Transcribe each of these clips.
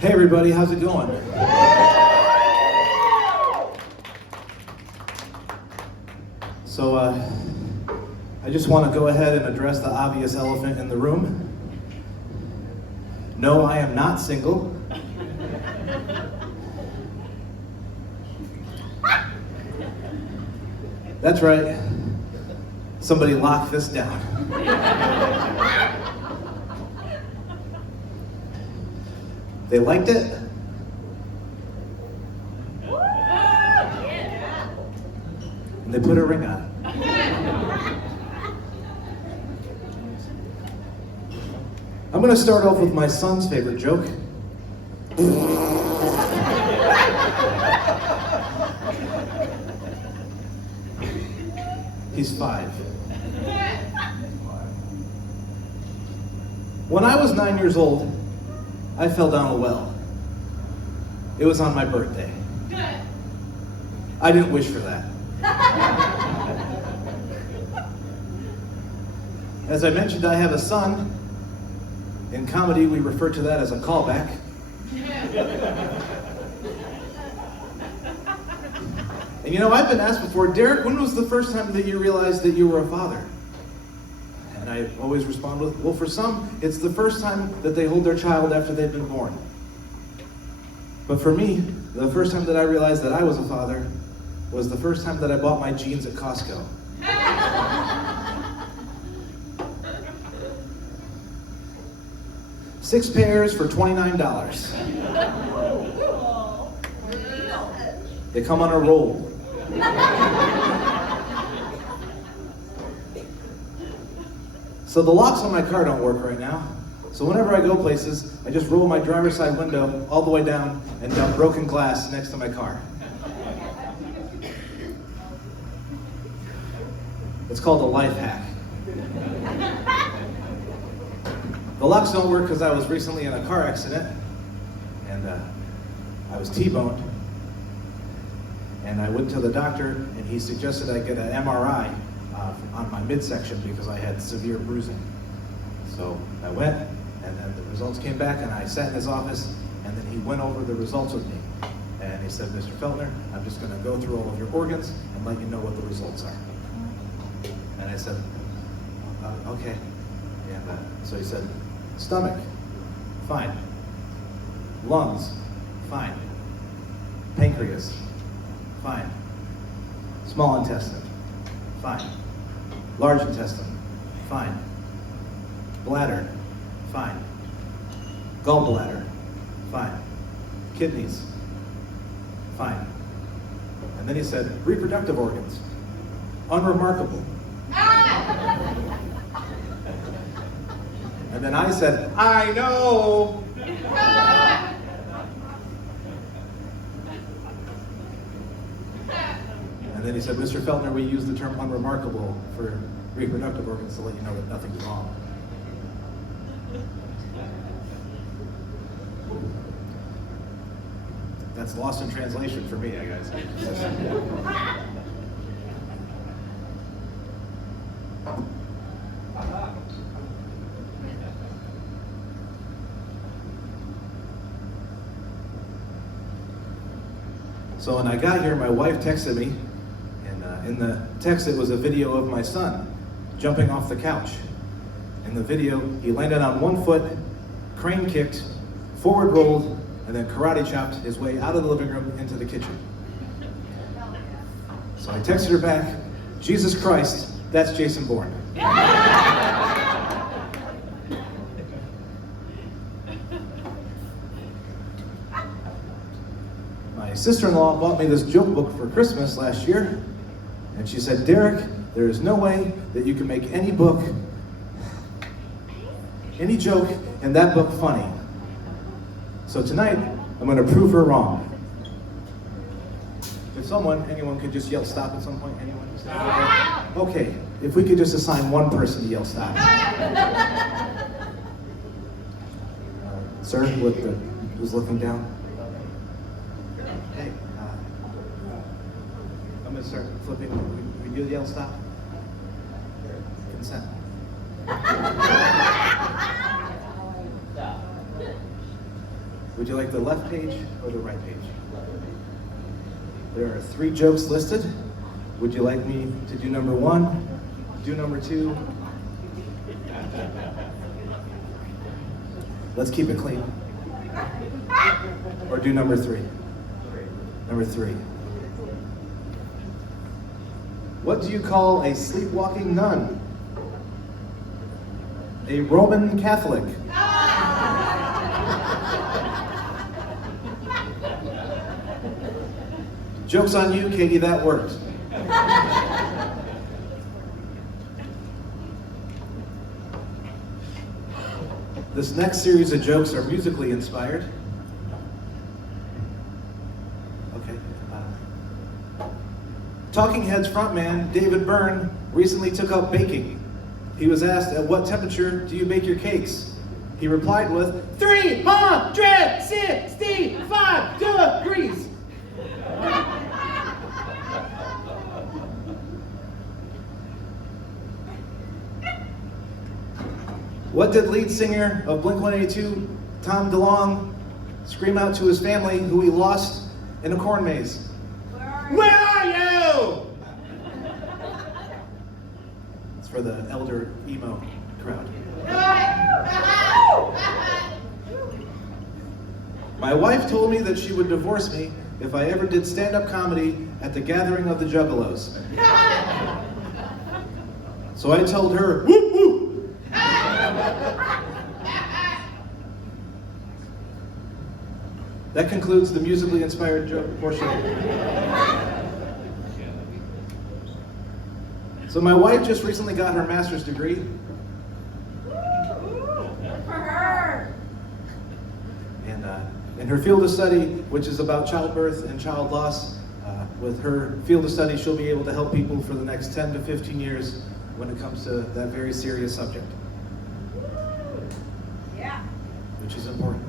Hey everybody, how's it going? So, I just want to go ahead and address the obvious elephant in the room. No, I am not single. That's right. Somebody lock this down. They liked it? And they put a ring on it. I'm going to start off with my son's favorite joke. He's 5. When I was 9 years old, I fell down a well. It was on my birthday. I didn't wish for that. As I mentioned, I have a son. In comedy, we refer to that as a callback. And you know, I've been asked before, Derek, when was the first time that you realized that you were a father? And I always respond with, well, for some, it's the first time that they hold their child after they've been born. But for me, the first time that I realized that I was a father was the first time that I bought my jeans at Costco. Six pairs for $29. They come on a roll. So the locks on my car don't work right now. So whenever I go places, I just roll my driver's side window all the way down and dump broken glass next to my car. It's called a life hack. The locks don't work because I was recently in a car accident, and I was T-boned, and I went to the doctor, and he suggested I get an MRI on my midsection because I had severe bruising. So I went, and then the results came back, and I sat in his office, and then he went over the results with me. And he said, Mr. Feltner, I'm just going to go through all of your organs and let you know what the results are. And I said, okay. And so he said, stomach, fine. Lungs, fine. Pancreas, fine. Small intestine, fine. Large intestine, fine. Bladder, fine. Gallbladder, fine. Kidneys, fine. And then he said, reproductive organs, unremarkable. And then I said, I know. And then he said, Mr. Feltner, we use the term unremarkable for reproductive organs to let you know that nothing's wrong. That's lost in translation for me, I guess. So when I got here, my wife texted me, and in the text it was a video of my son jumping off the couch. In the video, he landed on one foot, crane kicked, forward rolled, and then karate chopped his way out of the living room into the kitchen. So I texted her back, Jesus Christ, that's Jason Bourne. My sister-in-law bought me this joke book for Christmas last year, and she said, Derek, there is no way that you can make any book, any joke in that book funny. So tonight, I'm going to prove her wrong. If anyone could just yell stop at some point, anyone? Stop? Okay, if we could just assign one person to yell stop. Sir, who's looking down? Hey, I'm going to start flipping. We do yell stop? Consent. Would you like the left page or the right page? There are 3 jokes listed. Would you like me to do number 1, do number 2? Let's keep it clean. Or do number 3. Number 3. What do you call a sleepwalking nun? A Roman Catholic. Joke's on you, Katie, that worked. This next series of jokes are musically inspired. Okay. Talking Heads frontman David Byrne recently took up baking. He was asked, at what temperature do you bake your cakes? He replied with 365 degrees. What did lead singer of Blink-182, Tom DeLonge, scream out to his family who he lost in a corn maze? Where are you? It's for the elder emo crowd. My wife told me that she would divorce me if I ever did stand-up comedy at the gathering of the Juggalos. So I told her, whoop whoop. That concludes the musically inspired joke portion. So my wife just recently got her master's degree. Good for her. And in her field of study, which is about childbirth and child loss, with her field of study, she'll be able to help people for the next 10 to 15 years when it comes to that very serious subject. Yeah. Which is important.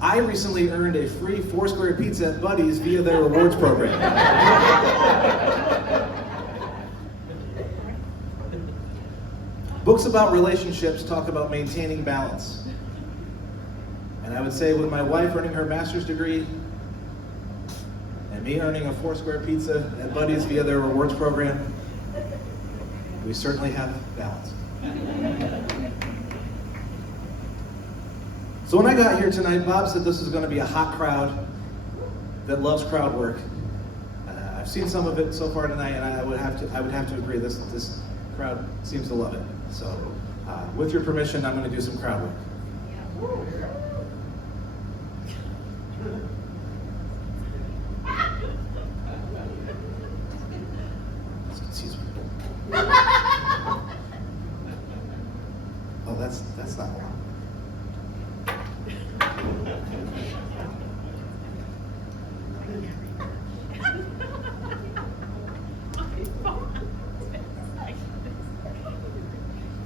I recently earned a free Foursquare pizza at Buddy's via their rewards program. Books about relationships talk about maintaining balance. And I would say with my wife earning her master's degree and me earning a Foursquare pizza at Buddy's via their rewards program, we certainly have balance. So when I got here tonight, Bob said this is going to be a hot crowd that loves crowd work. I've seen some of it so far tonight, and I would have to agree. This crowd seems to love it. So, with your permission, I'm going to do some crowd work. Excuse me. Oh, that's not allowed.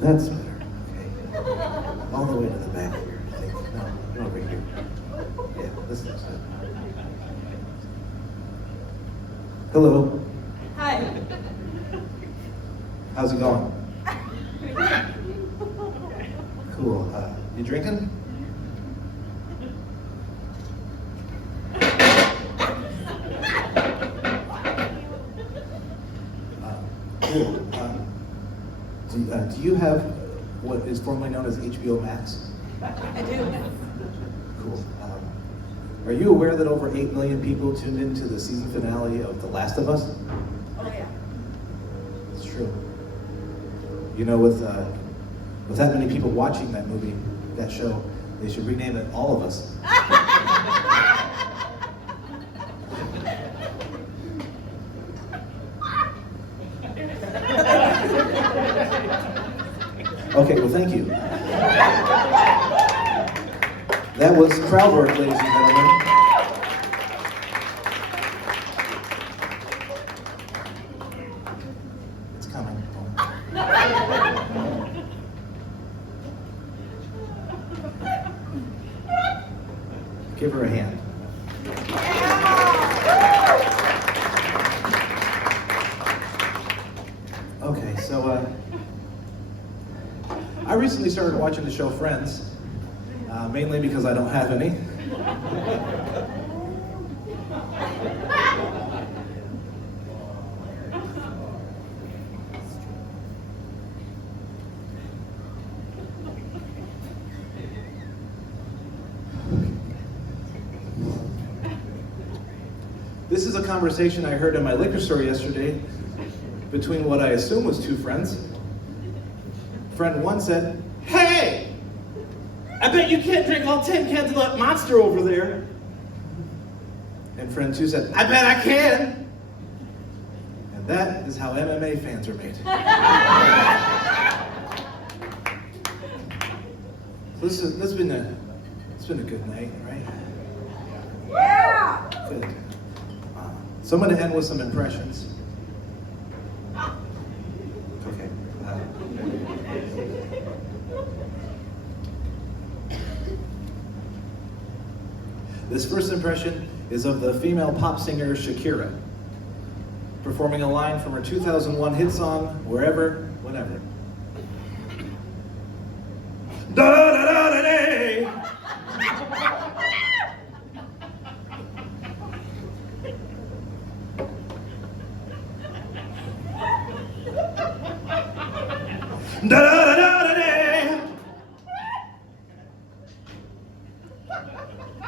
That's better. Okay. All the way to the back here. I think. No, over here. Yeah, this looks good. Hello. Hi. How's it going? Cool. You drinking? Cool. Do you have what is formerly known as HBO Max? I do. Cool. Are you aware that over 8 million people tuned into the season finale of The Last of Us? Oh yeah. It's true. You know, with that many people watching that movie, that show, they should rename it All of Us. Okay, well, thank you. That was crowd work, ladies and gentlemen. It's coming. Give her a hand. Okay, so I recently started watching the show Friends. mainly because I don't have any. This is a conversation I heard in my liquor store yesterday between what I assume was two friends. Friend one said, "Hey, I bet you can't drink all 10 cans of that Monster over there." And friend two said, "I bet I can." And that is how MMA fans are made. So this has been a good night, right? Yeah! Good. So I'm going to end with some impressions. Okay. This first impression is of the female pop singer Shakira, performing a line from her 2001 hit song, Wherever, Whenever. Da da da da day. Da da da da da day.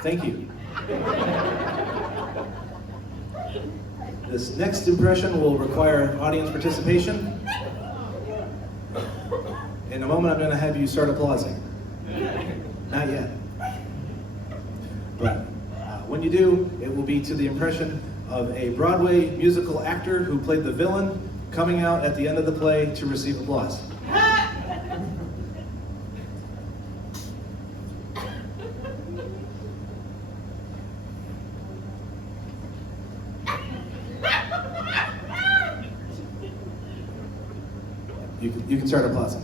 Thank you. This next impression will require audience participation. In a moment, I'm going to have you start applauding. Not yet. But when you do, it will be to the impression of a Broadway musical actor who played the villain coming out at the end of the play to receive applause. You can start applauding.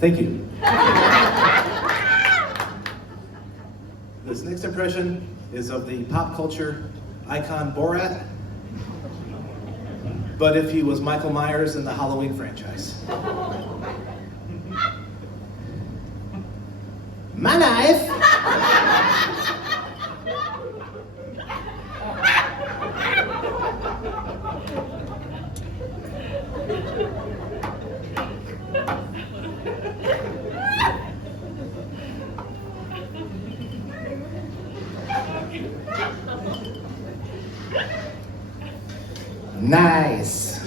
Thank you. This next impression is of the pop culture icon Borat, but if he was Michael Myers in the Halloween franchise. My knife! Nice.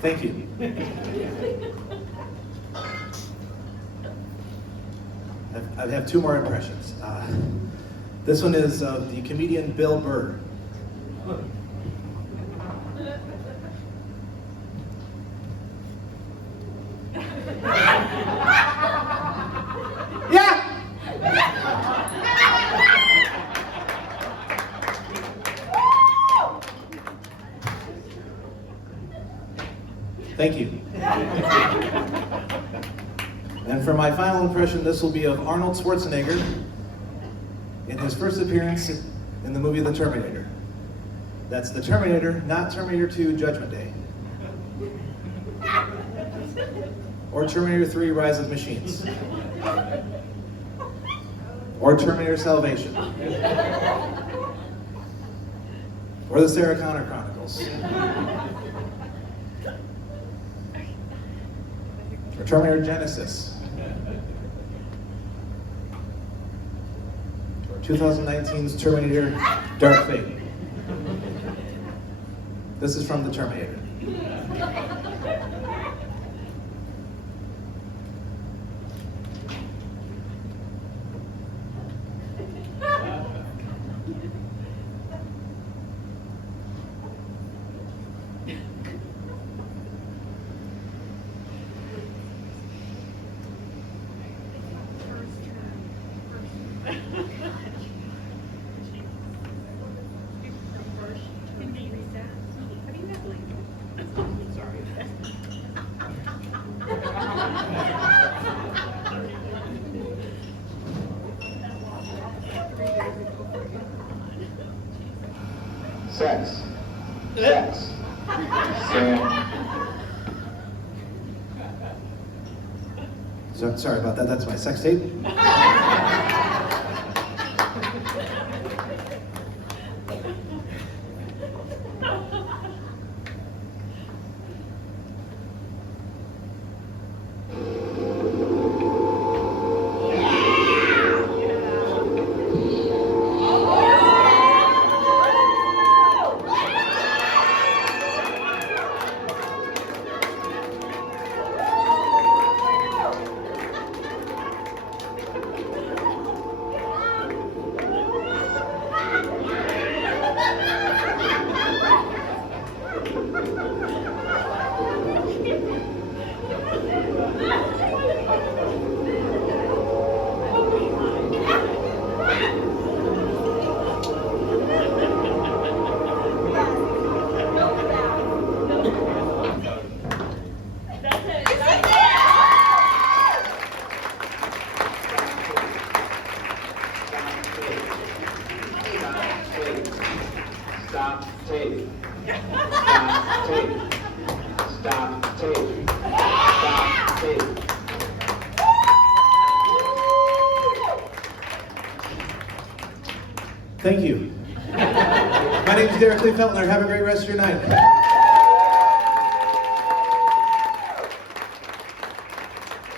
Thank you. I have two more impressions. This one is of the comedian Bill Burr. Yeah. Thank you. And for my final impression, this will be of Arnold Schwarzenegger in his first appearance in the movie The Terminator. That's The Terminator, not Terminator 2 Judgment Day. Or Terminator 3 Rise of Machines. Or Terminator Salvation. Or the Sarah Connor Chronicles. or Terminator Genesis. 2019's Terminator Dark Fate. This is from the Terminator. Sex. Sex. So, sorry about that, that's my sex tape. Stop tape. Stop tape. Stop tape. Stop tape. Thank you. My name is Feltner. Have a great rest of your night.